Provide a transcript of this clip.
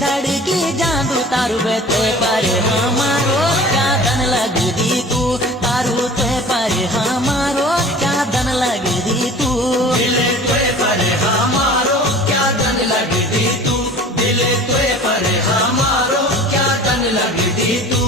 धड़की जादू तारू ते पर हमारो क्या दन लग दी तू तारू ते पर हमारो क्या दन लग दी तू दिले तुए पर हमारो क्या दन लग दी तू दिले तुए पर हमारो क्या दन लग दी तू